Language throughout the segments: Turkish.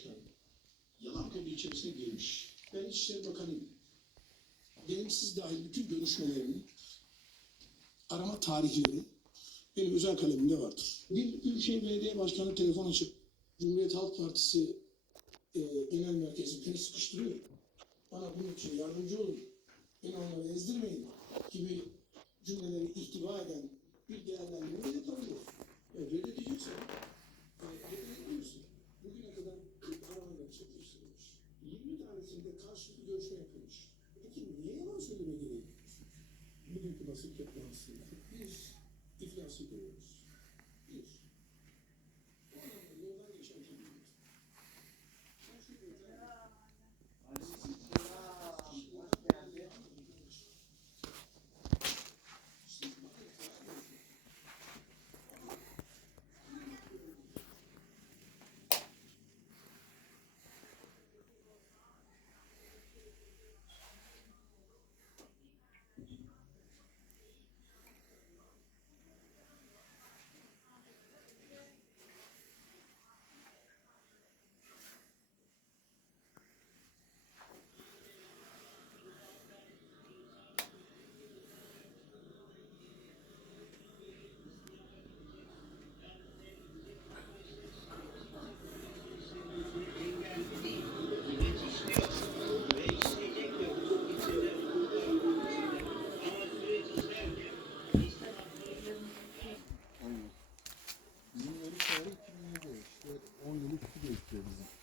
Başkan Yalanka bir içerisine girmiş. Ben İçişleri Bakanıyım. Benim siz dahil bütün görüşmelerimi, arama tarihleri benim özel kalemimde vardır. Bir Büyükşehir Belediye Başkanı telefon açıp Cumhuriyet Halk Partisi e, genel merkezi sıkıştırıyor. Bana bunun için yardımcı olun. Beni onları ezdirmeyin gibi cümleleri ihtiva eden bir değerlendirme yapabilir. E, reddedecekse bizi.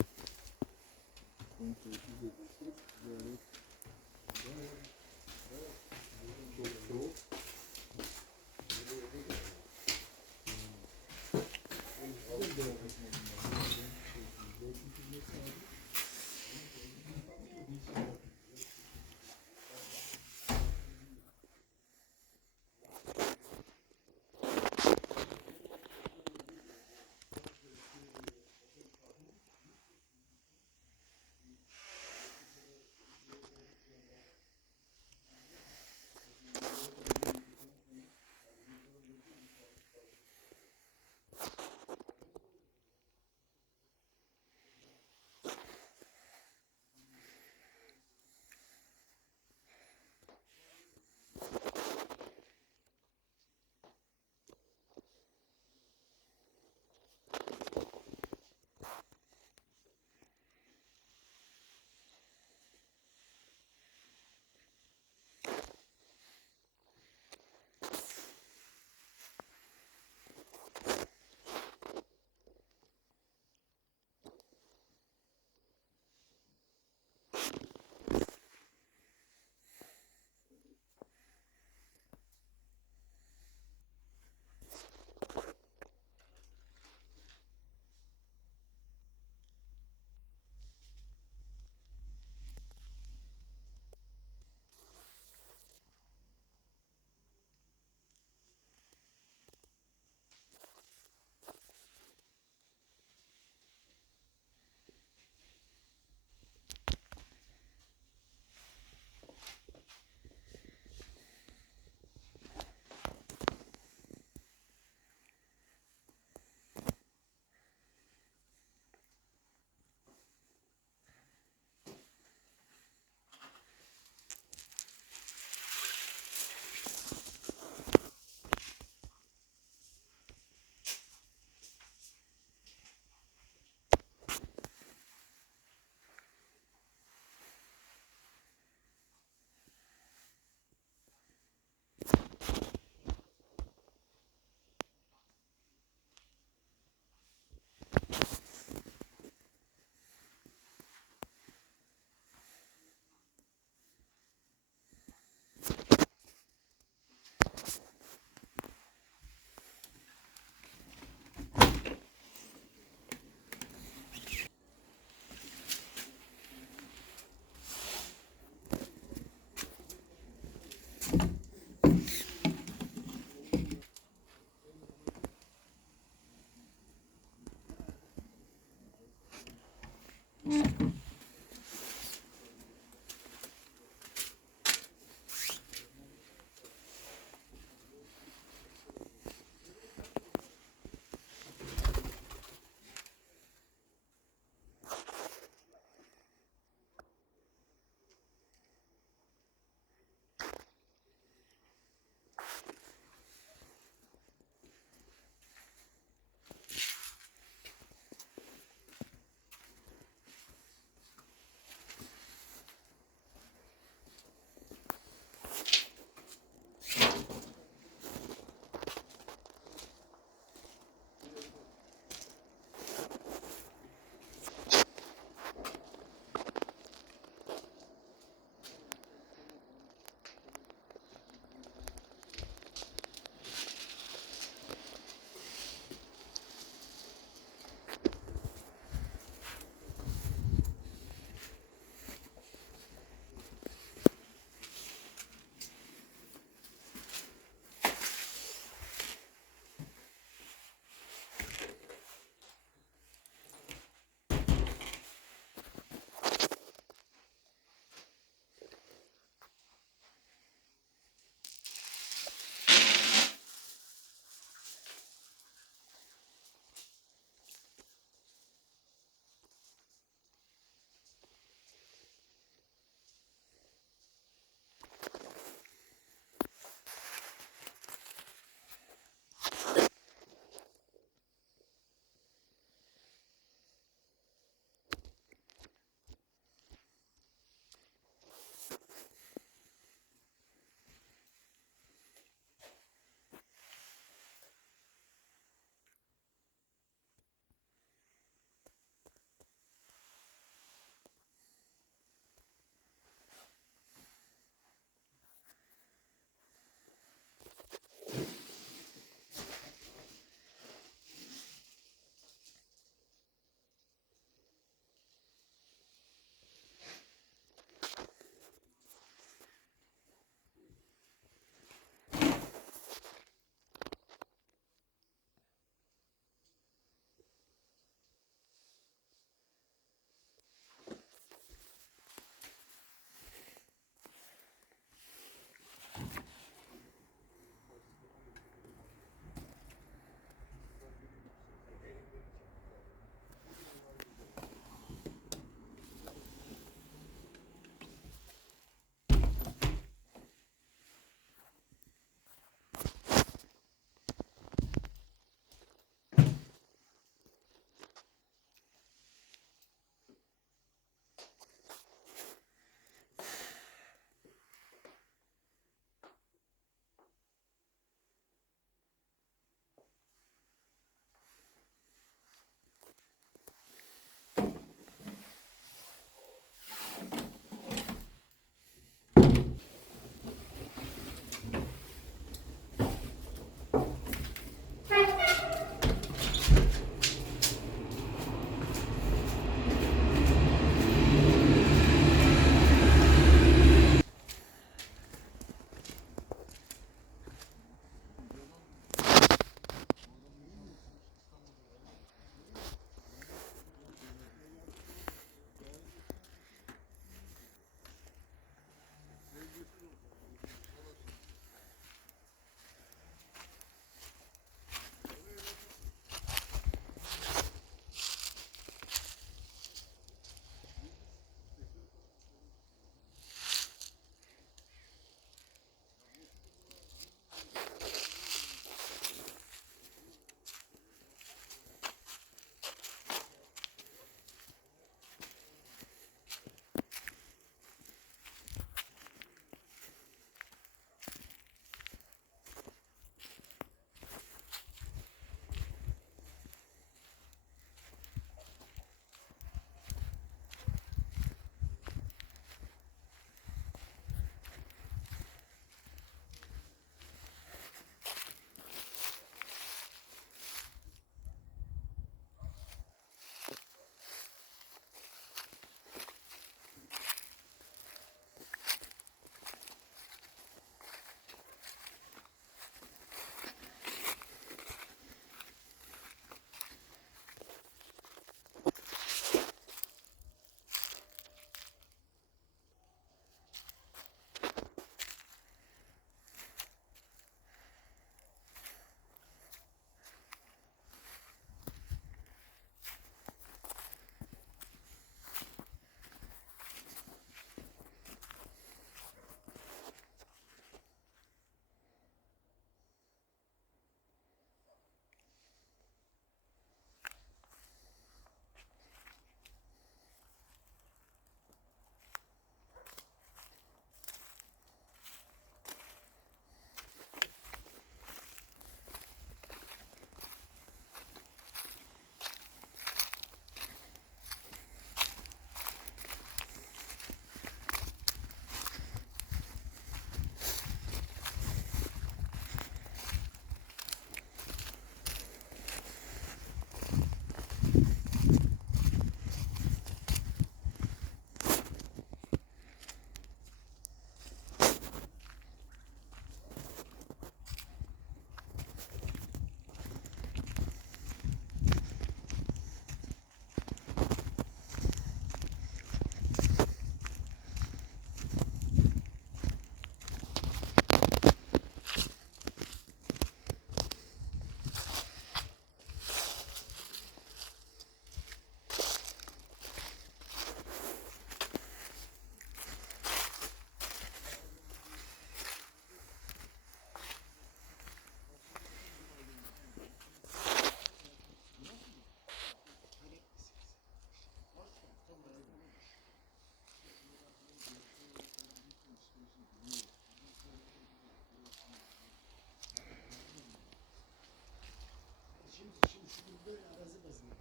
ve arazi bazında.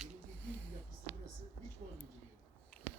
Benim dediğim yapısı burası hiç olmayacak.